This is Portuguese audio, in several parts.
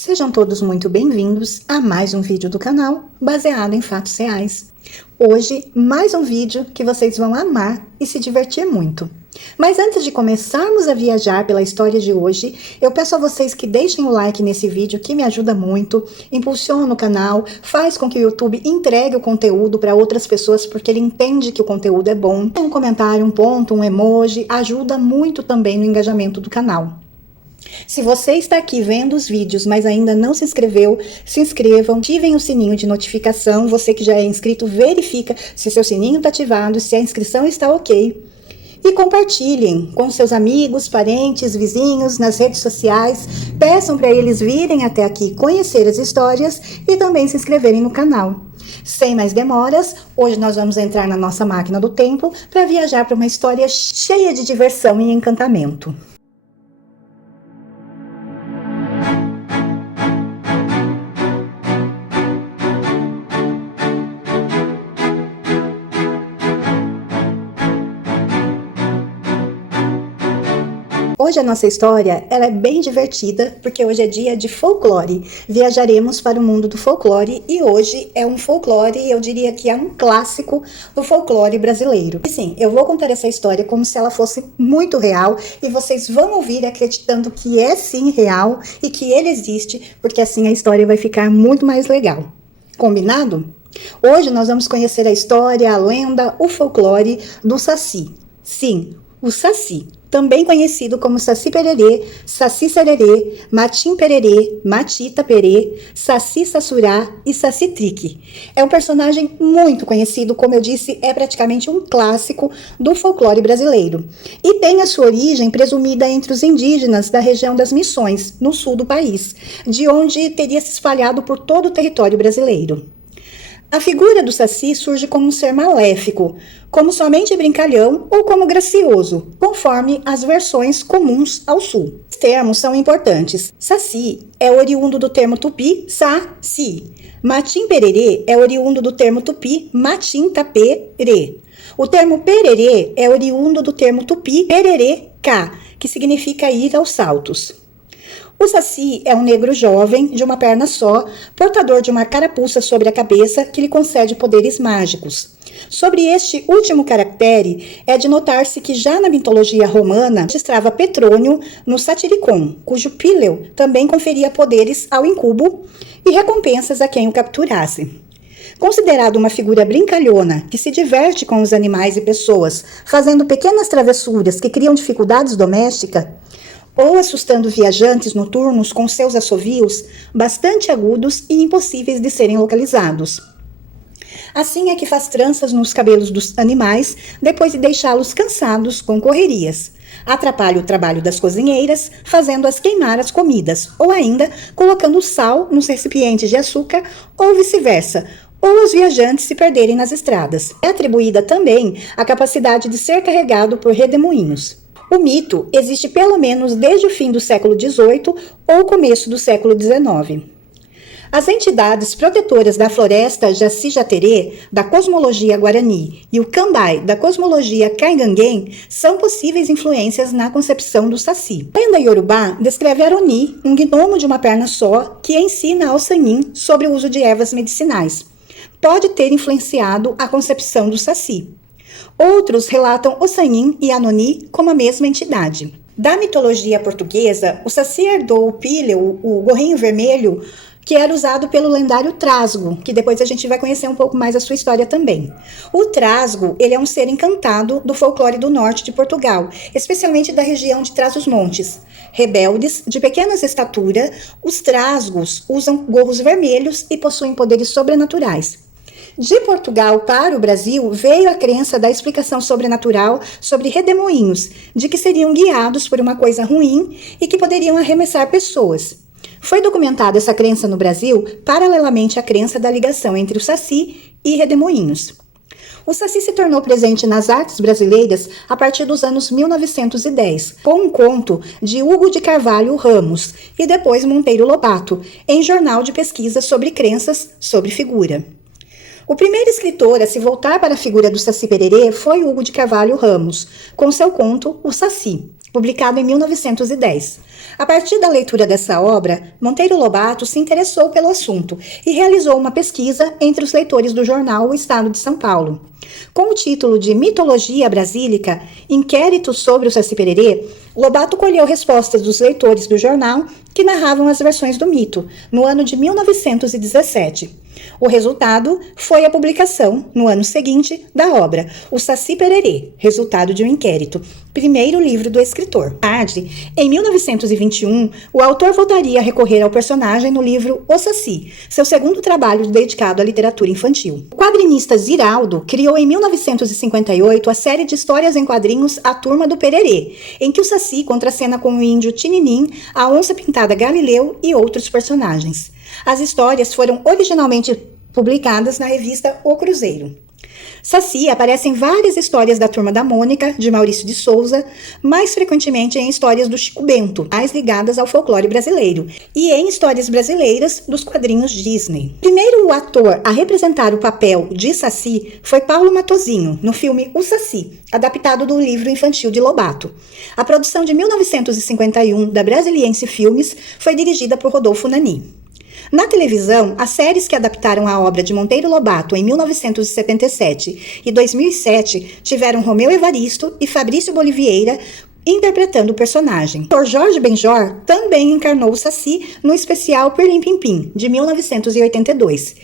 Sejam todos muito bem-vindos a mais um vídeo do canal baseado em fatos reais. Hoje, mais um vídeo que vocês vão amar e se divertir muito. Mas antes de começarmos a viajar pela história de hoje, eu peço a vocês que deixem o like nesse vídeo, que me ajuda muito, impulsiona o canal, faz com que o YouTube entregue o conteúdo para outras pessoas, porque ele entende que o conteúdo é bom. Um comentário, um ponto, um emoji, ajuda muito também no engajamento do canal. Se você está aqui vendo os vídeos, mas ainda não se inscreveu, se inscrevam, ativem o sininho de notificação. Você que já é inscrito, verifica se seu sininho está ativado, se a inscrição está ok. E compartilhem com seus amigos, parentes, vizinhos, nas redes sociais. Peçam para eles virem até aqui conhecer as histórias e também se inscreverem no canal. Sem mais demoras, hoje nós vamos entrar na nossa máquina do tempo para viajar para uma história cheia de diversão e encantamento. Hoje a nossa história ela é bem divertida, porque hoje é dia de folclore. Viajaremos para o mundo do folclore e hoje é um folclore, eu diria que é um clássico do folclore brasileiro. E sim, eu vou contar essa história como se ela fosse muito real e vocês vão ouvir acreditando que é sim real e que ele existe, porque assim a história vai ficar muito mais legal. Combinado? Hoje nós vamos conhecer a história, a lenda, o folclore do Saci. Sim, o Saci. Também conhecido como Saci Pererê, Saci Sererê, Matim Pererê, Matita Perê, Saci Sassurá e Saci Trique. É um personagem muito conhecido, como eu disse, é praticamente um clássico do folclore brasileiro. E tem a sua origem presumida entre os indígenas da região das Missões, no sul do país, de onde teria se espalhado por todo o território brasileiro. A figura do Saci surge como um ser maléfico, como somente brincalhão ou como gracioso, conforme as versões comuns ao sul. Os termos são importantes. Saci é oriundo do termo tupi, sa-ci. Matim pererê é oriundo do termo tupi, matim tapê-rê. O termo pererê é oriundo do termo tupi, pererê-cá, que significa ir aos saltos. O Saci é um negro jovem, de uma perna só, portador de uma carapuça sobre a cabeça que lhe concede poderes mágicos. Sobre este último caractere, é de notar-se que já na mitologia romana registrava Petrônio no Satiricon, cujo Píleu também conferia poderes ao incubo e recompensas a quem o capturasse. Considerado uma figura brincalhona, que se diverte com os animais e pessoas, fazendo pequenas travessuras que criam dificuldades domésticas, ou assustando viajantes noturnos com seus assovios bastante agudos e impossíveis de serem localizados. Assim é que faz tranças nos cabelos dos animais, depois de deixá-los cansados com correrias. Atrapalha o trabalho das cozinheiras, fazendo-as queimar as comidas, ou ainda colocando sal nos recipientes de açúcar, ou vice-versa, ou os viajantes se perderem nas estradas. É atribuída também a capacidade de ser carregado por redemoinhos. O mito existe pelo menos desde o fim do século XVIII ou começo do século XIX. As entidades protetoras da floresta Jaci-Jaterê, da cosmologia Guarani, e o Cambai, da cosmologia Cainganguém, são possíveis influências na concepção do Saci. A lenda iorubá descreve Aroni, um gnomo de uma perna só, que ensina ao Sanhin sobre o uso de ervas medicinais. Pode ter influenciado a concepção do Saci. Outros relatam o Sanhin e Anoni como a mesma entidade. Da mitologia portuguesa, o Saci herdou o Píleu, o gorrinho vermelho, que era usado pelo lendário Trasgo, que depois a gente vai conhecer um pouco mais a sua história também. O Trasgo, ele é um ser encantado do folclore do norte de Portugal, especialmente da região de Trás-os-Montes. Rebeldes, de pequena estatura, os Trasgos usam gorros vermelhos e possuem poderes sobrenaturais. De Portugal para o Brasil veio a crença da explicação sobrenatural sobre redemoinhos, de que seriam guiados por uma coisa ruim e que poderiam arremessar pessoas. Foi documentada essa crença no Brasil paralelamente à crença da ligação entre o Saci e redemoinhos. O Saci se tornou presente nas artes brasileiras a partir dos anos 1910, com um conto de Hugo de Carvalho Ramos e depois Monteiro Lobato, em jornal de pesquisa sobre crenças sobre figura. O primeiro escritor a se voltar para a figura do Saci Pererê foi Hugo de Carvalho Ramos, com seu conto O Saci. publicado em 1910. A partir da leitura dessa obra, Monteiro Lobato se interessou pelo assunto e realizou uma pesquisa entre os leitores do jornal O Estado de São Paulo. Com o título de Mitologia Brasílica, Inquéritos sobre o Saci-Pererê, Lobato colheu respostas dos leitores do jornal que narravam as versões do mito, no ano de 1917. O resultado foi a publicação, no ano seguinte, da obra O Saci-Pererê, resultado de um inquérito, primeiro livro do escritor. Tarde, em 1921, o autor voltaria a recorrer ao personagem no livro O Saci, seu segundo trabalho dedicado à literatura infantil. O quadrinista Ziraldo criou em 1958 a série de histórias em quadrinhos A Turma do Pererê, em que o Saci contracena com o índio Tininim, a onça pintada Galileu e outros personagens. As histórias foram originalmente publicadas na revista O Cruzeiro. Saci aparece em várias histórias da Turma da Mônica, de Maurício de Souza, mais frequentemente em histórias do Chico Bento, mais ligadas ao folclore brasileiro, e em histórias brasileiras dos quadrinhos Disney. O primeiro ator a representar o papel de Saci foi Paulo Matosinho, no filme O Saci, adaptado do livro infantil de Lobato. A produção de 1951 da Brasiliense Filmes foi dirigida por Rodolfo Nani. Na televisão, as séries que adaptaram a obra de Monteiro Lobato em 1977 e 2007 tiveram Romeu Evaristo e Fabrício Boliveira interpretando o personagem. O Jorge Benjor também encarnou o Saci no especial Pirlim Pim Pim, de 1982.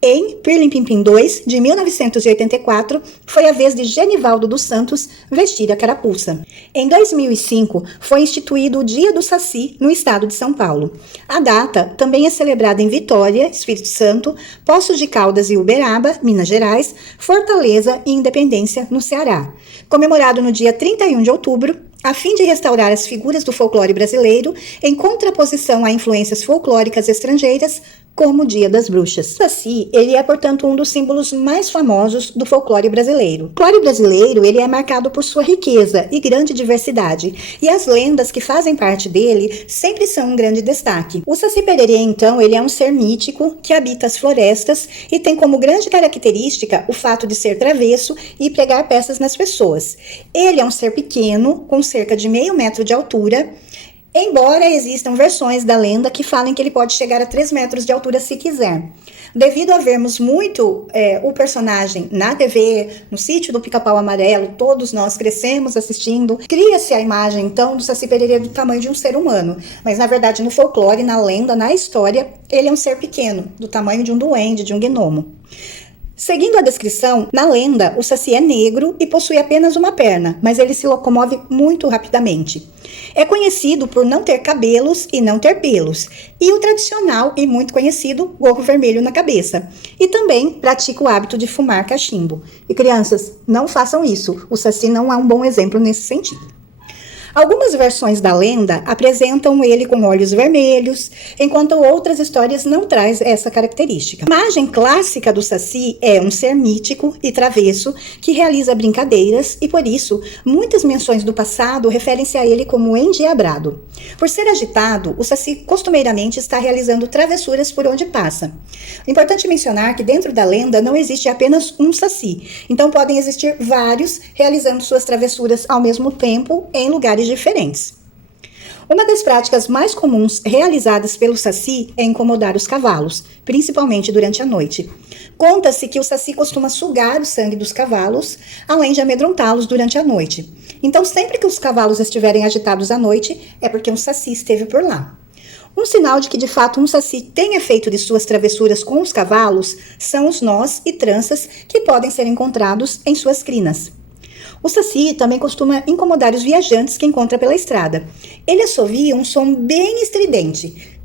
Em Pirlim Pim Pim 2, de 1984, foi a vez de Genivaldo dos Santos vestir a carapuça. Em 2005, foi instituído o Dia do Saci no estado de São Paulo. A data também é celebrada em Vitória, Espírito Santo, Poços de Caldas e Uberaba, Minas Gerais, Fortaleza e Independência, no Ceará. Comemorado no dia 31 de outubro, a fim de restaurar as figuras do folclore brasileiro em contraposição a influências folclóricas estrangeiras, como o Dia das Bruxas. O Saci, ele é, portanto, um dos símbolos mais famosos do folclore brasileiro. O folclore brasileiro, ele é marcado por sua riqueza e grande diversidade, e as lendas que fazem parte dele sempre são um grande destaque. O Saci-Pererê, então, ele é um ser mítico que habita as florestas e tem como grande característica o fato de ser travesso e pregar peças nas pessoas. Ele é um ser pequeno, com cerca de meio metro de altura, embora existam versões da lenda que falem que ele pode chegar a 3 metros de altura se quiser. Devido a vermos muito o personagem na TV, no Sítio do Pica-Pau Amarelo, todos nós crescemos assistindo, cria-se a imagem, então, do Saci-Pererê do tamanho de um ser humano. Mas, na verdade, no folclore, na lenda, na história, ele é um ser pequeno, do tamanho de um duende, de um gnomo. Seguindo a descrição, na lenda, o Saci é negro e possui apenas uma perna, mas ele se locomove muito rapidamente. É conhecido por não ter cabelos e não ter pelos, e o tradicional e muito conhecido gorro vermelho na cabeça. E também pratica o hábito de fumar cachimbo. E crianças, não façam isso, o Saci não é um bom exemplo nesse sentido. Algumas versões da lenda apresentam ele com olhos vermelhos, enquanto outras histórias não trazem essa característica. A imagem clássica do Saci é um ser mítico e travesso que realiza brincadeiras e, por isso, muitas menções do passado referem-se a ele como endiabrado. Por ser agitado, o Saci costumeiramente está realizando travessuras por onde passa. É importante mencionar que dentro da lenda não existe apenas um Saci, então podem existir vários realizando suas travessuras ao mesmo tempo em lugares diferentes. Uma das práticas mais comuns realizadas pelo Saci é incomodar os cavalos, principalmente durante a noite. Conta-se que o Saci costuma sugar o sangue dos cavalos, além de amedrontá-los durante a noite. Então, sempre que os cavalos estiverem agitados à noite, é porque um Saci esteve por lá. Um sinal de que, de fato, um Saci tenha feito de suas travessuras com os cavalos são os nós e tranças que podem ser encontrados em suas crinas. O Saci também costuma incomodar os viajantes que encontra pela estrada. Ele assovia um som bem estridente,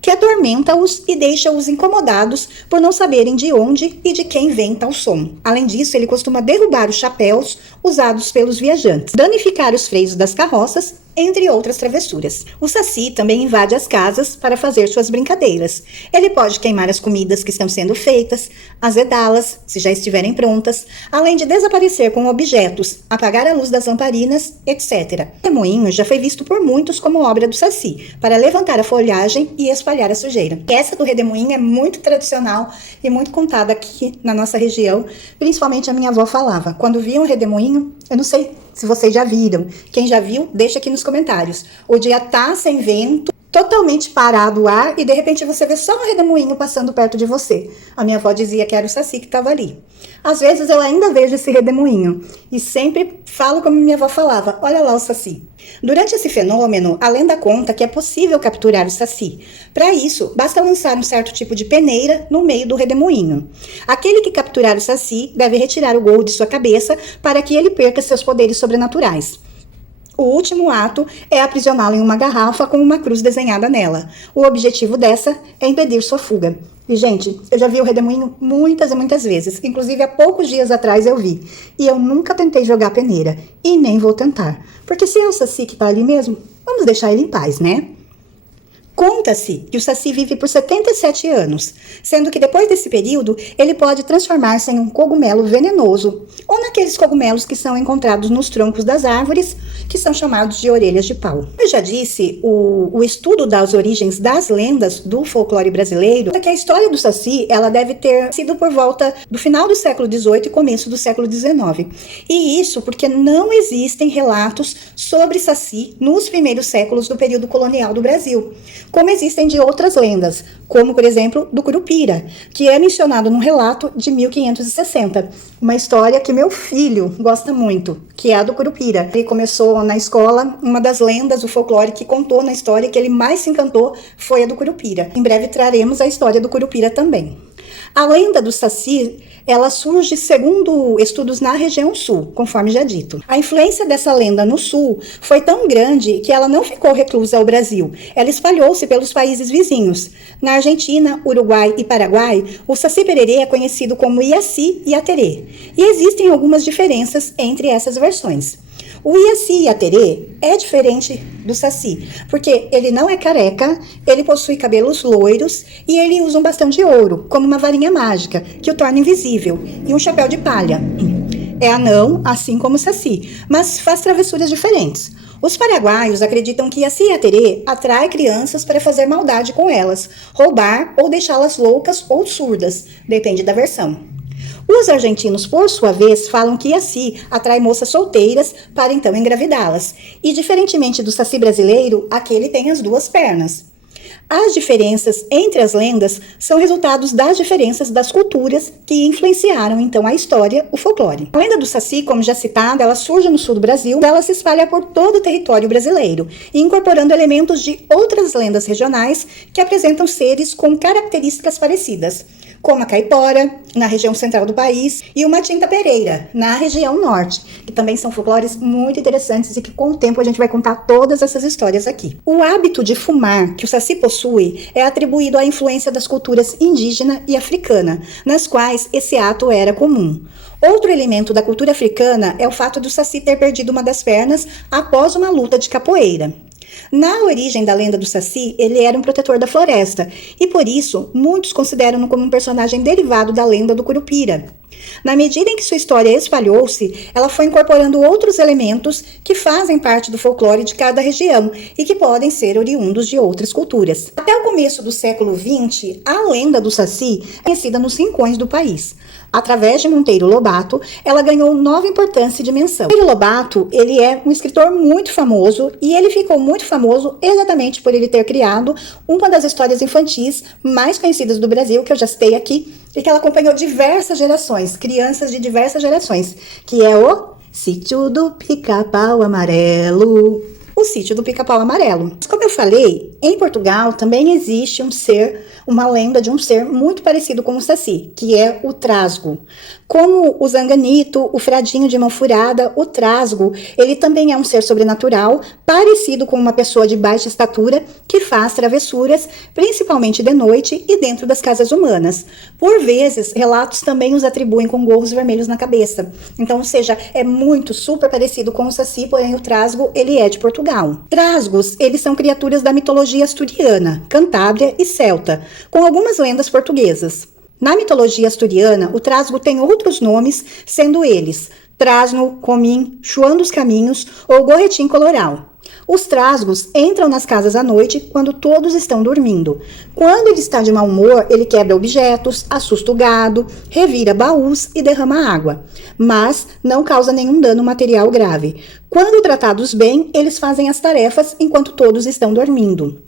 que atormenta-os e deixa-os incomodados por não saberem de onde e de quem vem tal som. Além disso, ele costuma derrubar os chapéus usados pelos viajantes, danificar os freios das carroças, entre outras travessuras. O Saci também invade as casas para fazer suas brincadeiras. Ele pode queimar as comidas que estão sendo feitas, azedá-las, se já estiverem prontas, além de desaparecer com objetos, apagar a luz das lamparinas, etc. O redemoinho já foi visto por muitos como obra do Saci, para levantar a folhagem e espalhar a sujeira. Essa do redemoinho é muito tradicional e muito contada aqui na nossa região, principalmente a minha avó falava. Quando via um redemoinho, eu não sei se vocês já viram. Quem já viu, deixa aqui nos comentários. O dia tá sem vento, totalmente parado o ar, e de repente você vê só um redemoinho passando perto de você. A minha avó dizia que era o saci que estava ali. Às vezes eu ainda vejo esse redemoinho e sempre falo como minha avó falava: olha lá o saci. Durante esse fenômeno, a lenda conta que é possível capturar o saci. Para isso, basta lançar um certo tipo de peneira no meio do redemoinho. Aquele que capturar o saci deve retirar o gorro de sua cabeça para que ele perca seus poderes sobrenaturais. O último ato é aprisioná-lo em uma garrafa com uma cruz desenhada nela. O objetivo dessa é impedir sua fuga. E, gente, eu já vi o redemoinho muitas e muitas vezes. Inclusive, há poucos dias atrás eu vi. E eu nunca tentei jogar peneira. E nem vou tentar. Porque se é o saci que tá ali mesmo, vamos deixar ele em paz, né? Conta-se que o saci vive por 77 anos, sendo que depois desse período ele pode transformar-se em um cogumelo venenoso, ou naqueles cogumelos que são encontrados nos troncos das árvores, que são chamados de orelhas de pau. Eu já disse, o estudo das origens das lendas do folclore brasileiro, que a história do saci ela deve ter sido por volta do final do século XVIII e começo do século XIX. E isso porque não existem relatos sobre saci nos primeiros séculos do período colonial do Brasil, como existem de outras lendas, como, por exemplo, do Curupira, que é mencionado num relato de 1560. Uma história que meu filho gosta muito, que é a do Curupira. Ele começou na escola, uma das lendas do folclore que contou na história que ele mais se encantou foi a do Curupira. Em breve traremos a história do Curupira também. A lenda do saci, ela surge segundo estudos na região sul, conforme já dito. A influência dessa lenda no sul foi tão grande que ela não ficou reclusa ao Brasil. Ela espalhou-se pelos países vizinhos. Na Argentina, Uruguai e Paraguai, o saci-pererê é conhecido como Iaci e Aterê. E existem algumas diferenças entre essas versões. O Iaci Aterê é diferente do saci, porque ele não é careca, ele possui cabelos loiros e ele usa um bastão de ouro, como uma varinha mágica, que o torna invisível, e um chapéu de palha. É anão, assim como o saci, mas faz travessuras diferentes. Os paraguaios acreditam que Iaci Aterê atrai crianças para fazer maldade com elas, roubar ou deixá-las loucas ou surdas, depende da versão. Os argentinos, por sua vez, falam que Iaci atrai moças solteiras para então engravidá-las. E, diferentemente do saci brasileiro, aquele tem as duas pernas. As diferenças entre as lendas são resultados das diferenças das culturas que influenciaram, então, a história, o folclore. A lenda do saci, como já citada, ela surge no sul do Brasil, ela se espalha por todo o território brasileiro, incorporando elementos de outras lendas regionais que apresentam seres com características parecidas, como a caipora, na região central do país, e o matinta pereira, na região norte, que também são folclores muito interessantes e que com o tempo a gente vai contar todas essas histórias aqui. O hábito de fumar que o saci possui é atribuído à influência das culturas indígena e africana, nas quais esse ato era comum. Outro elemento da cultura africana é o fato do saci ter perdido uma das pernas após uma luta de capoeira. Na origem da lenda do saci, ele era um protetor da floresta, e por isso, muitos consideram-no como um personagem derivado da lenda do Curupira. Na medida em que sua história espalhou-se, ela foi incorporando outros elementos que fazem parte do folclore de cada região e que podem ser oriundos de outras culturas. Até o começo do século XX, a lenda do saci é conhecida nos rincões do país. Através de Monteiro Lobato, ela ganhou nova importância e dimensão. Monteiro Lobato, ele é um escritor muito famoso e ele ficou muito famoso exatamente por ele ter criado uma das histórias infantis mais conhecidas do Brasil, que eu já citei aqui, e que ela acompanhou diversas gerações, crianças de diversas gerações, que é o Sítio do Pica-Pau Amarelo. O Sítio do Pica-Pau Amarelo. Como eu falei, em Portugal também existe uma lenda de um ser muito parecido com o saci, que é o trasgo. Como o zanganito, o fradinho de mão furada, o trasgo, ele também é um ser sobrenatural, parecido com uma pessoa de baixa estatura, que faz travessuras, principalmente de noite e dentro das casas humanas. Por vezes, relatos também os atribuem com gorros vermelhos na cabeça. Então, ou seja, é super parecido com o saci, porém o trasgo, ele é de Portugal. Trasgos, eles são criaturas da mitologia asturiana, cantábria e celta, com algumas lendas portuguesas. Na mitologia asturiana, o trasgo tem outros nomes, sendo eles Trasno, Comim, Chuan dos Caminhos ou Gorretim Coloral. Os trasgos entram nas casas à noite quando todos estão dormindo. Quando ele está de mau humor, ele quebra objetos, assusta o gado, revira baús e derrama água, mas não causa nenhum dano material grave. Quando tratados bem, eles fazem as tarefas enquanto todos estão dormindo.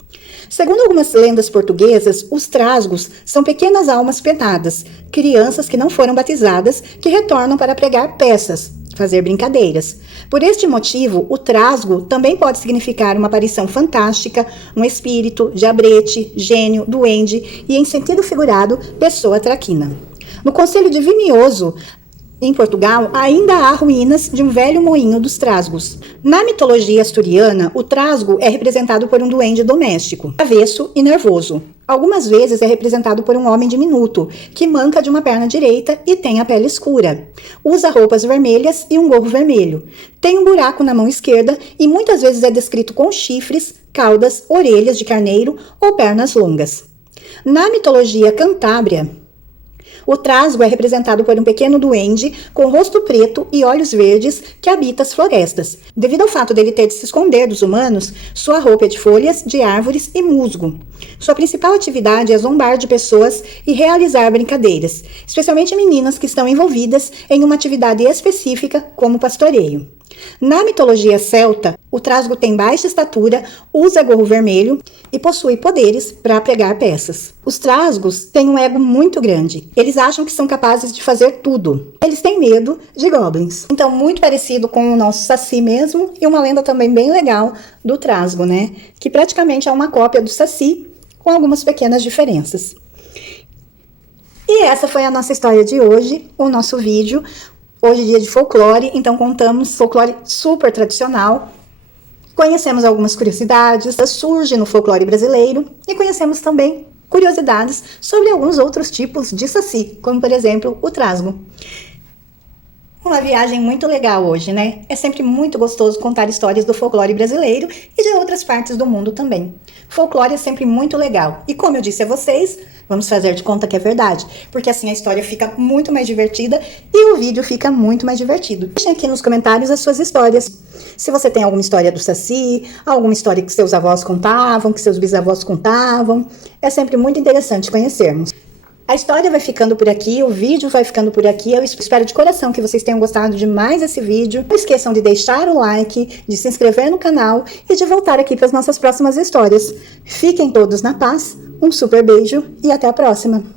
Segundo algumas lendas portuguesas, os trasgos são pequenas almas penadas, crianças que não foram batizadas, que retornam para pregar peças, fazer brincadeiras. Por este motivo, o trasgo também pode significar uma aparição fantástica, um espírito, diabrete, gênio, duende e, em sentido figurado, pessoa traquina. No concelho de Vimioso, em Portugal, ainda há ruínas de um velho moinho dos trasgos. Na mitologia asturiana, o trasgo é representado por um duende doméstico, avesso e nervoso. Algumas vezes é representado por um homem diminuto, que manca de uma perna direita e tem a pele escura. Usa roupas vermelhas e um gorro vermelho. Tem um buraco na mão esquerda e muitas vezes é descrito com chifres, caudas, orelhas de carneiro ou pernas longas. Na mitologia cantábria, o trasgo é representado por um pequeno duende com rosto preto e olhos verdes que habita as florestas. Devido ao fato dele ter de se esconder dos humanos, sua roupa é de folhas, de árvores e musgo. Sua principal atividade é zombar de pessoas e realizar brincadeiras, especialmente meninas que estão envolvidas em uma atividade específica, como pastoreio. Na mitologia celta, o trasgo tem baixa estatura, usa gorro vermelho e possui poderes para pregar peças. Os trasgos têm um ego muito grande. Eles acham que são capazes de fazer tudo. Eles têm medo de goblins. Então, muito parecido com o nosso Saci mesmo, e uma lenda também bem legal do trasgo, né? Que praticamente é uma cópia do Saci, com algumas pequenas diferenças. E essa foi a nossa história de hoje, o nosso vídeo. Hoje é dia de folclore, então contamos folclore super tradicional. Conhecemos algumas curiosidades, surge no folclore brasileiro e conhecemos também curiosidades sobre alguns outros tipos de saci, como por exemplo o trasgo. Uma viagem muito legal hoje, né? É sempre muito gostoso contar histórias do folclore brasileiro e de outras partes do mundo também. Folclore é sempre muito legal. E como eu disse a vocês, vamos fazer de conta que é verdade, porque assim a história fica muito mais divertida e o vídeo fica muito mais divertido. Deixem aqui nos comentários as suas histórias. Se você tem alguma história do Saci, alguma história que seus avós contavam, que seus bisavós contavam, é sempre muito interessante conhecermos. A história vai ficando por aqui, o vídeo vai ficando por aqui. Eu espero de coração que vocês tenham gostado de mais esse vídeo. Não esqueçam de deixar o like, de se inscrever no canal e de voltar aqui para as nossas próximas histórias. Fiquem todos na paz, um super beijo e até a próxima!